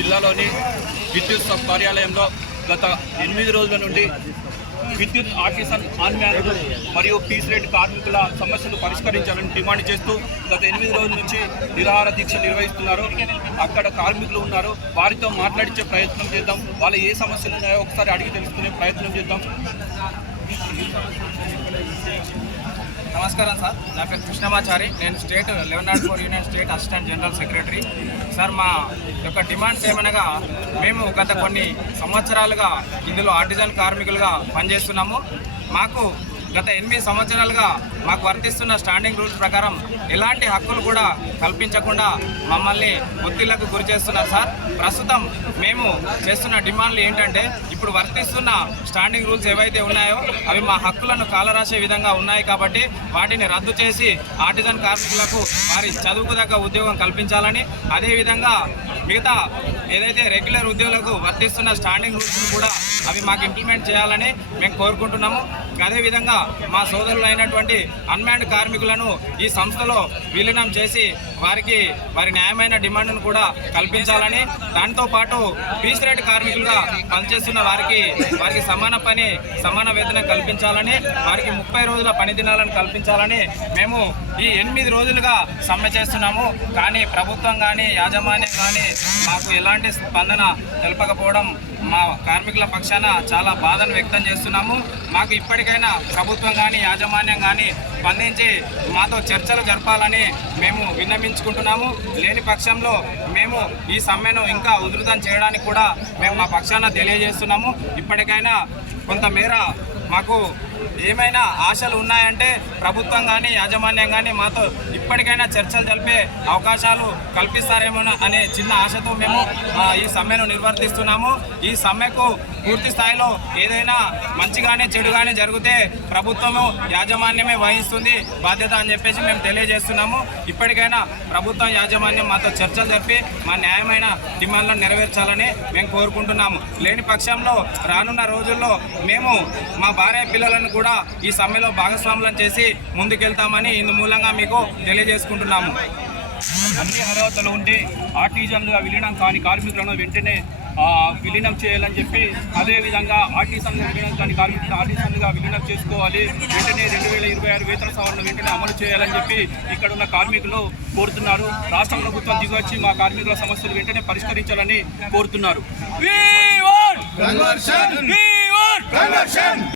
జిల్లాలోని విద్యుత్ సబ్ కార్యాలయంలో గత 8 రోజుల నుండి విద్యుత్ ఆర్టిసన్ ఆన్మ్యాన్ మరియు పీస్ రేట్ కార్మికుల సమస్యలు పరిష్కరించాలని డిమాండ్ చేస్తూ గత 8 రోజుల నుంచి నిరాహార దీక్ష నిర్వహిస్తున్నారు. అక్కడ కార్మికులు ఉన్నారు, వారితో మాట్లాడించే ప్రయత్నం చేద్దాం. వాళ్ళ ఏ సమస్యలు ఉన్నాయో ఒకసారి అడిగి తెలుసుకునే ప్రయత్నం చేద్దాం. నమస్కారం సార్, నా పేరు కృష్ణమాచారి. నేను state 1104 union state assistant general secretary. Sir, మా యొక్క డిమాండ్స్ ఏమనగా మేము గత కొన్ని సంవత్సరాలుగా ఇందులో ఆర్టిజన్ కార్మికులుగా పనిచేస్తున్నాము. మాకు గత 8 సంవత్సరాలుగా మాకు వర్తిస్తున్న స్టాండింగ్ రూల్స్ ప్రకారం ఎలాంటి హక్కులు కూడా కల్పించకుండా మమ్మల్ని ఒత్తిళ్లకు గురి చేస్తున్నారు సార్. ప్రస్తుతం మేము చేస్తున్న డిమాండ్లు ఏంటంటే, ఇప్పుడు వర్తిస్తున్న స్టాండింగ్ రూల్స్ ఏవైతే ఉన్నాయో అవి మా హక్కులను కాలరాసే విధంగా ఉన్నాయి కాబట్టి వాటిని రద్దు చేసి ఆర్టిజన్ కార్మికులకు వారి చదువుకు తగ్గ ఉద్యోగం కల్పించాలని, అదేవిధంగా మిగతా ఏదైతే రెగ్యులర్ ఉద్యోగులకు వర్తిస్తున్న స్టాండింగ్ రూల్స్ కూడా అవి మాకు ఇంప్లిమెంట్ చేయాలని మేము కోరుకుంటున్నాము. అదేవిధంగా మా సోదరులు అయినటువంటి అన్మ్యాన్డ్ కార్మికులను ఈ సంస్థలో విలీనం చేసి వారి న్యాయమైన డిమాండ్ను కూడా కల్పించాలని, దాంతోపాటు పీస్ రేట్ కార్మికులుగా పనిచేస్తున్న వారికి సమాన పని సమాన వేతనం కల్పించాలని, వారికి 30 రోజుల పని దినాలను కల్పించాలని మేము ఈ 8 రోజులుగా సమ్మె చేస్తున్నాము. కానీ ప్రభుత్వం కానీ యాజమాన్యం కానీ మాకు ఎలాంటి స్పందన తెలపకపోవడం మా కార్మికుల పక్షాన చాలా బాధను వ్యక్తం చేస్తున్నాము. మాకు ఇప్పటికైనా ప్రభుత్వం కానీ యాజమాన్యం కానీ స్పందించి మాతో చర్చలు జరపాలని మేము విన్నవించుకుంటున్నాము. లేని పక్షంలో మేము ఈ సమ్మెను ఇంకా ఉధృతం చేయడానికి కూడా మేము మా పక్షాన తెలియజేస్తున్నాము. ఇప్పటికైనా కొంతమేర మాకు ఏమైనా ఆశలు ఉన్నాయంటే ప్రభుత్వం కానీ యాజమాన్యం కానీ మాతో ఇప్పటికైనా చర్చలు జరిపే అవకాశాలు కల్పిస్తారేమో అనే చిన్న ఆశతో మేము ఈ సమ్మెను నిర్వర్తిస్తున్నాము. ఈ సమ్మెకు పూర్తి స్థాయిలో ఏదైనా మంచి కానీ చెడు కానీ జరిగితే ప్రభుత్వము యాజమాన్యమే వహిస్తుంది బాధ్యత అని చెప్పేసి మేము తెలియజేస్తున్నాము. ఇప్పటికైనా ప్రభుత్వం యాజమాన్యం మాతో చర్చలు జరిపి మా న్యాయమైన డిమాండ్లను నెరవేర్చాలని మేము కోరుకుంటున్నాము. లేని పక్షంలో రానున్న రోజుల్లో మేము మా భార్య పిల్లలను కూడా ఈ సమ్మెలో భాగస్వాములను చేసి ముందుకెళ్తామని ఇందు మూలంగా మీకు తెలియజేసుకుంటున్నాము. అన్ని అర్హతలు ఉండి ఆర్టిజన్లుగా విలీనం కాని కార్మికులను వెంటనే విలీనం చేయాలని చెప్పి, అదేవిధంగా ఆర్టిజన్లు విలీనం కాని కార్మికులను ఆర్టిజన్లుగా విలీనం చేసుకోవాలి, వెంటనే 2026 వేతన సవరణ వెంటనే అమలు చేయాలని చెప్పి ఇక్కడ ఉన్న కార్మికులు కోరుతున్నారు. రాష్ట్ర ప్రభుత్వం దిగొచ్చి మా కార్మికుల సమస్యలు వెంటనే పరిష్కరించాలని కోరుతున్నారు.